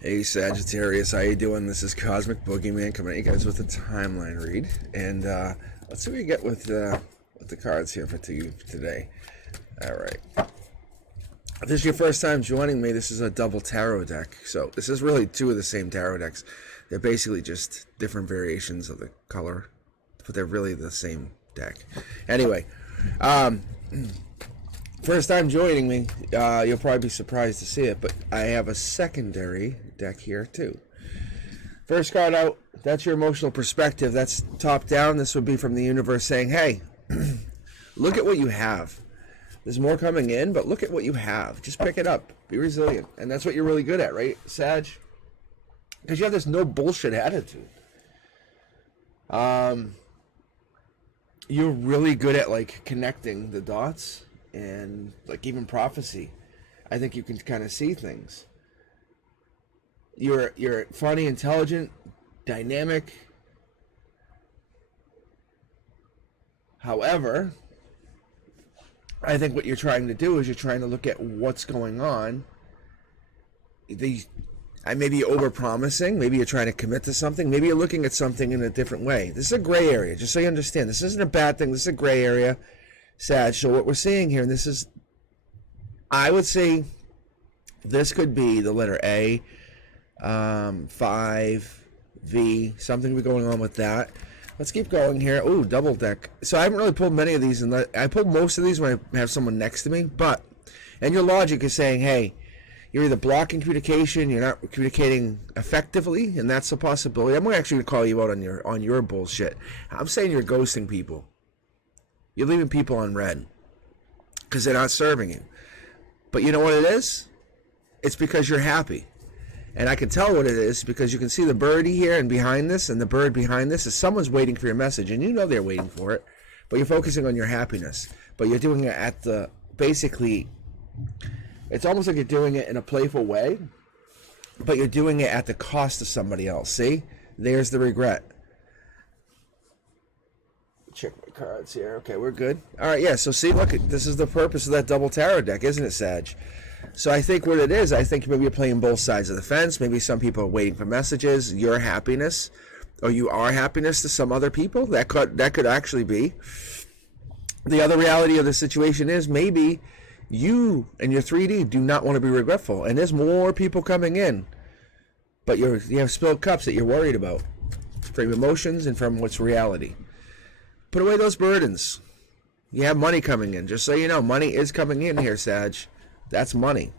Hey Sagittarius, how you doing? This is Cosmic Boogeyman coming at you guys with a timeline read, and let's see what we get with the cards here for you today. All right. If this is your first time joining me, this is a double tarot deck. So this is really two of the same tarot decks. They're basically just different variations of the color, but they're really the same deck. Anyway, first time joining me, you'll probably be surprised to see it, but I have a secondary deck here too. First card out, that's your emotional perspective. That's top down. This would be from the universe saying, hey, look at what you have. There's more coming in, but look at what you have. Just pick it up. Be resilient. And that's what you're really good at, right, Sag? Because you have this no bullshit attitude. You're really good at, like, connecting the dots and, like, even prophecy. I think you can kind of see things. You're funny, intelligent, dynamic. However, I think what you're trying to do is you're trying to look at what's going on. Maybe you're over-promising. Maybe you're trying to commit to something. Maybe you're looking at something in a different way. This is a gray area, just so you understand. This isn't a bad thing. This is a gray area, Sag. So what we're seeing here, and this is, I would say, this could be the letter A, 5, V, something be going on with that. Let's keep going here. Ooh, double deck. So I haven't really pulled many of these, and I pull most of these when I have someone next to me. And your logic is saying, hey, you're either blocking communication, you're not communicating effectively, and that's a possibility. I'm actually going to call you out on your bullshit. I'm saying you're ghosting people. You're leaving people on red because they're not serving you. But you know what it is? It's because you're happy. And I can tell what it is because you can see the birdie here and behind this, and the bird behind this is someone's waiting for your message, and you know they're waiting for it, but you're focusing on your happiness. But you're doing it at the, basically, it's almost like you're doing it in a playful way, but you're doing it at the cost of somebody else. See? There's the regret. Check my cards here. Okay, we're good. All right, yeah, so see, look, this is the purpose of that double tarot deck, isn't it, Sag? So I think what it is, I think maybe you're playing both sides of the fence. Maybe some people are waiting for messages, your happiness, or you are happiness to some other people. That could actually be. The other reality of the situation is maybe you and your 3D do not want to be regretful, and there's more people coming in, but you have spilled cups that you're worried about from emotions and from what's reality. Put away those burdens. You have money coming in. Just so you know, money is coming in here, Sag. That's money.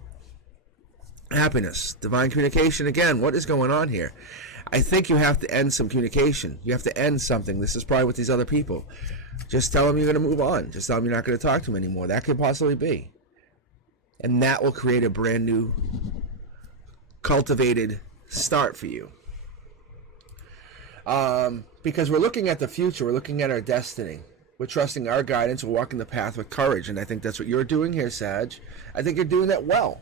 Happiness. Divine communication. Again, what is going on here? I think you have to end some communication. You have to end something. This is probably with these other people. Just tell them you're going to move on. Just tell them you're not going to talk to them anymore. That could possibly be. And that will create a brand new, cultivated start for you. Because we're looking at the future. We're looking at our destiny. We're trusting our guidance. We're walking the path with courage. And I think that's what you're doing here, Sag. I think you're doing that well.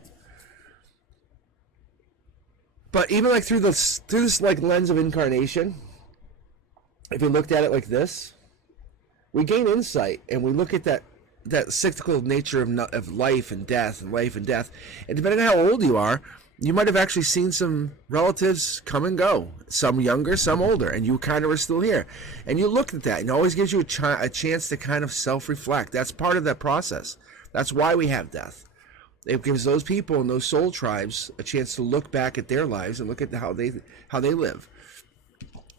But even like through this like lens of incarnation, if you looked at it like this, we gain insight and we look at that cyclical nature of life and death and life and death. And depending on how old you are, you might have actually seen some relatives come and go, some younger, some older, and you kind of are still here. And you look at that, and it always gives you a chance to kind of self-reflect. That's part of that process. That's why we have death. It gives those people and those soul tribes a chance to look back at their lives and look at how they live.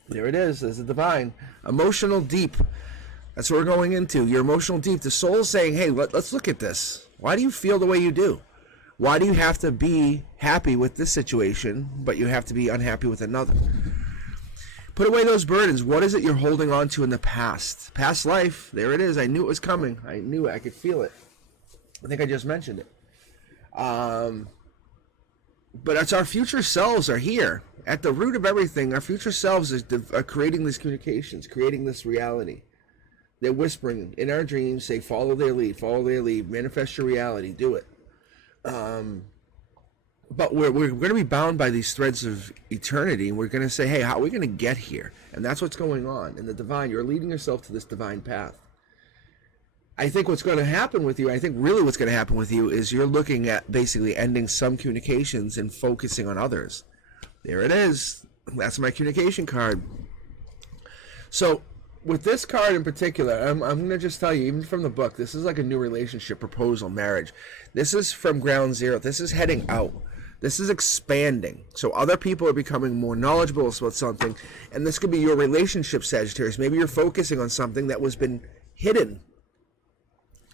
There it is. There's the divine. Emotional deep. That's what we're going into. Your emotional deep. The soul's saying, hey, let's look at this. Why do you feel the way you do? Why do you have to be happy with this situation, but you have to be unhappy with another? Put away those burdens. What is it you're holding on to in the past? Past life. There it is. I knew it was coming. I knew it. I could feel it. I think I just mentioned it. But it's our future selves are here. At the root of everything, our future selves are creating these communications, creating this reality. They're whispering in our dreams, say, follow their lead, manifest your reality, do it. But we're going to be bound by these threads of eternity, and we're going to say, hey, how are we going to get here? And that's what's going on. In the divine, you're leading yourself to this divine path. I think what's going to happen with you, I think really what's going to happen with you is you're looking at basically ending some communications and focusing on others. There it is. That's my communication card. So with this card in particular, I'm going to just tell you, even from the book, this is like a new relationship, proposal, marriage. This is from ground zero. This is heading out. This is expanding. So other people are becoming more knowledgeable about something. And this could be your relationship, Sagittarius. Maybe you're focusing on something that was been hidden,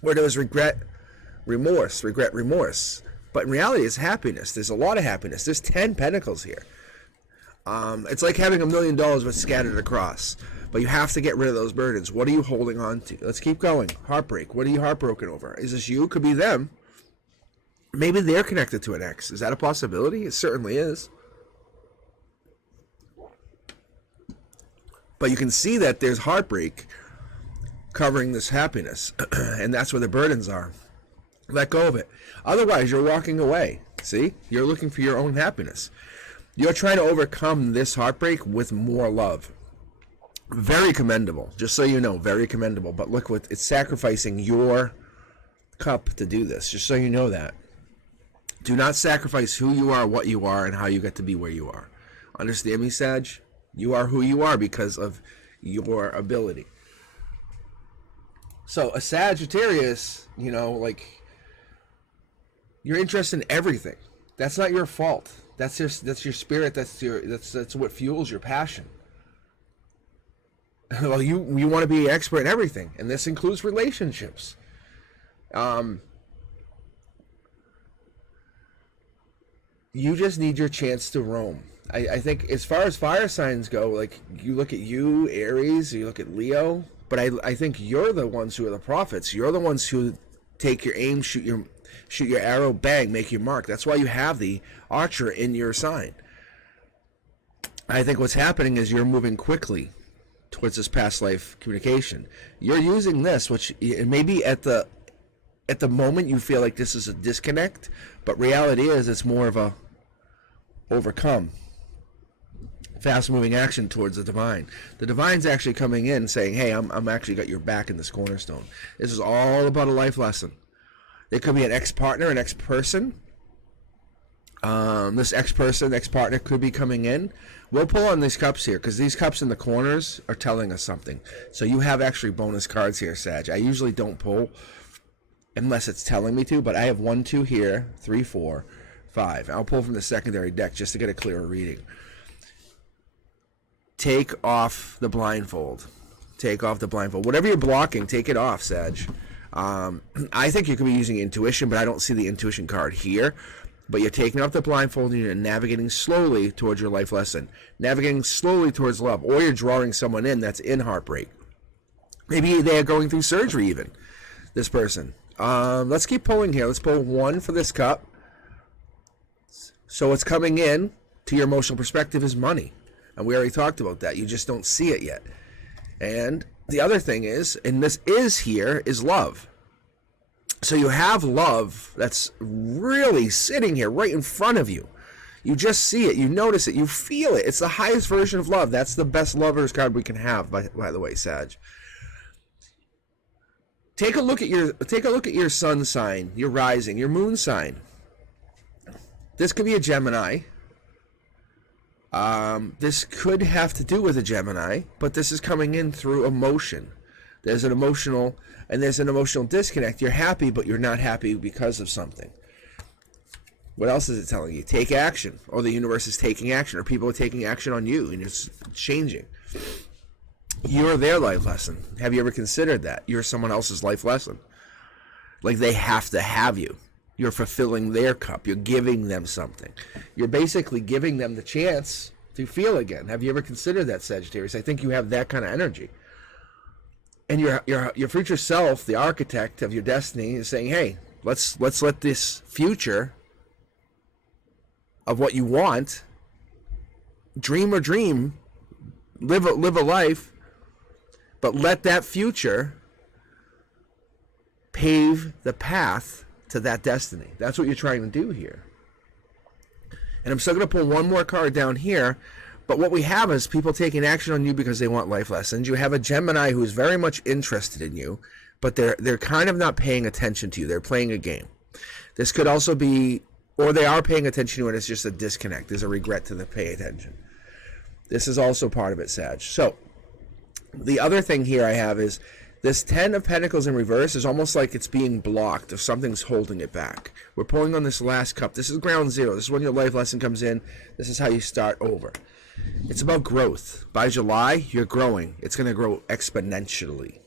where there was regret, remorse. But in reality, it's happiness. There's a lot of happiness. There's 10 pentacles here. It's like having $1 million but scattered across. But you have to get rid of those burdens. What are you holding on to? Let's keep going. Heartbreak. What are you heartbroken over? Is this you? Could be them. Maybe they're connected to an ex. Is that a possibility? It certainly is. But you can see that there's heartbreak covering this happiness. And that's where the burdens are. Let go of it. Otherwise, you're walking away. See? You're looking for your own happiness. You're trying to overcome this heartbreak with more love. Very commendable. Just so you know, very commendable. But look what it's sacrificing your cup to do this. Just so you know that. Do not sacrifice who you are, what you are, and how you get to be where you are. Understand me, Sag? You are who you are because of your ability. So a Sagittarius, you know, like, you're interested in everything. That's not your fault. That's your spirit. That's what fuels your passion. Well, you want to be an expert in everything, and this includes relationships. You just need your chance to roam. I think as far as fire signs go, like, you look at you, Aries, you look at Leo, but I think you're the ones who are the prophets. You're the ones who take your aim, shoot your arrow, bang, make your mark. That's why you have the archer in your sign. I think what's happening is you're moving quickly towards this past life communication. You're using this, which maybe at the moment you feel like this is a disconnect, but reality is it's more of a overcome. Fast moving action towards the divine. The divine's actually coming in saying, hey, I'm actually got your back in this cornerstone. This is all about a life lesson. It could be an ex-partner, an ex-person. This ex-person, ex-partner could be coming in. We'll pull on these cups here because these cups in the corners are telling us something. So you have actually bonus cards here, Sag. I usually don't pull unless it's telling me to, but I have 1, 2 here, 3, 4, 5. I'll pull from the secondary deck just to get a clearer reading. Take off the blindfold. Take off the blindfold. Whatever you're blocking, take it off, Sag. I think you could be using intuition, but I don't see the intuition card here. But you're taking off the blindfold and you're navigating slowly towards your life lesson. Navigating slowly towards love. Or you're drawing someone in that's in heartbreak. Maybe they're going through surgery even, this person. Let's keep pulling here. Let's pull 1 for this cup. So what's coming in to your emotional perspective is money. And we already talked about that. You just don't see it yet. And the other thing is, and this is here, is love. So you have love that's really sitting here right in front of you. You just see it. You notice it. You feel it. It's the highest version of love. That's the best lover's card we can have, by the way, Sag. Take a look at your sun sign, your rising, your moon sign. This could be a Gemini. This could have to do with a Gemini, but this is coming in through emotion. There's an emotional disconnect. You're happy, but you're not happy because of something. What else is it telling you? Take action, or the universe is taking action, or people are taking action on you, and it's changing. You're their life lesson. Have you ever considered that? You're someone else's life lesson. Like, they have to have you. You're fulfilling their cup. You're giving them something. You're basically giving them the chance to feel again. Have you ever considered that, Sagittarius? I think you have that kind of energy. And your future self, the architect of your destiny, is saying, hey, let's let this future of what you want, dream, live a life, but let that future pave the path to that destiny. That's what you're trying to do here. And I'm still going to pull 1 more card down here. But what we have is people taking action on you because they want life lessons. You have a Gemini who's very much interested in you, but they're kind of not paying attention to you. They're playing a game. This could also be Or they are paying attention to it, it's just a disconnect. There's a regret to the pay attention. This is also part of it, Sag. So, the other thing here I have is this 10 of Pentacles in reverse is almost like it's being blocked or something's holding it back. We're pulling on this last cup. This is ground zero. This is when your life lesson comes in. This is how you start over. It's about growth. By July, you're growing. It's going to grow exponentially.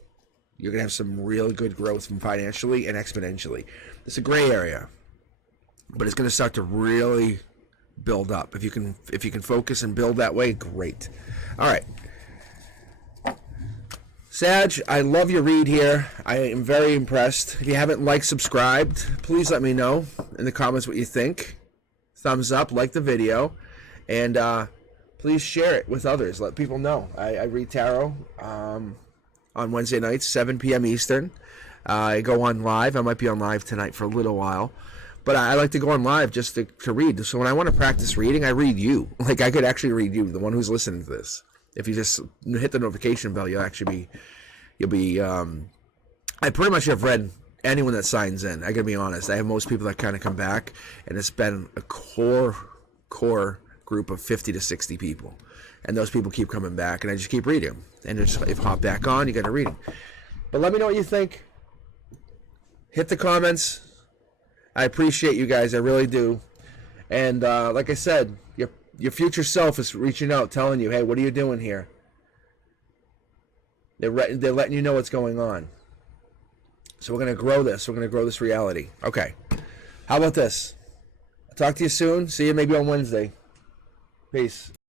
You're going to have some real good growth from financially and exponentially. It's a gray area, but it's going to start to really build up. If you can focus and build that way, great. All right. Sag, I love your read here. I am very impressed. If you haven't liked, subscribed, please let me know in the comments what you think. Thumbs up, like the video, and please share it with others. Let people know. I read tarot on Wednesday nights, 7 p.m. Eastern. I go on live. I might be on live tonight for a little while. But I like to go on live just to read. So when I want to practice reading, I read you. Like, I could actually read you, the one who's listening to this. If you just hit the notification bell, you'll be, I pretty much have read anyone that signs in. I gotta be honest. I have most people that kind of come back, and it's been a core group of 50 to 60 people. And those people keep coming back, and I just keep reading them. And just, if hop back on, you gotta read them. But let me know what you think. Hit the comments. I appreciate you guys. I really do. And like I said, your future self is reaching out, telling you, hey, what are you doing here? They're letting you know what's going on. So we're going to grow this. We're going to grow this reality. Okay. How about this? I'll talk to you soon. See you maybe on Wednesday. Peace.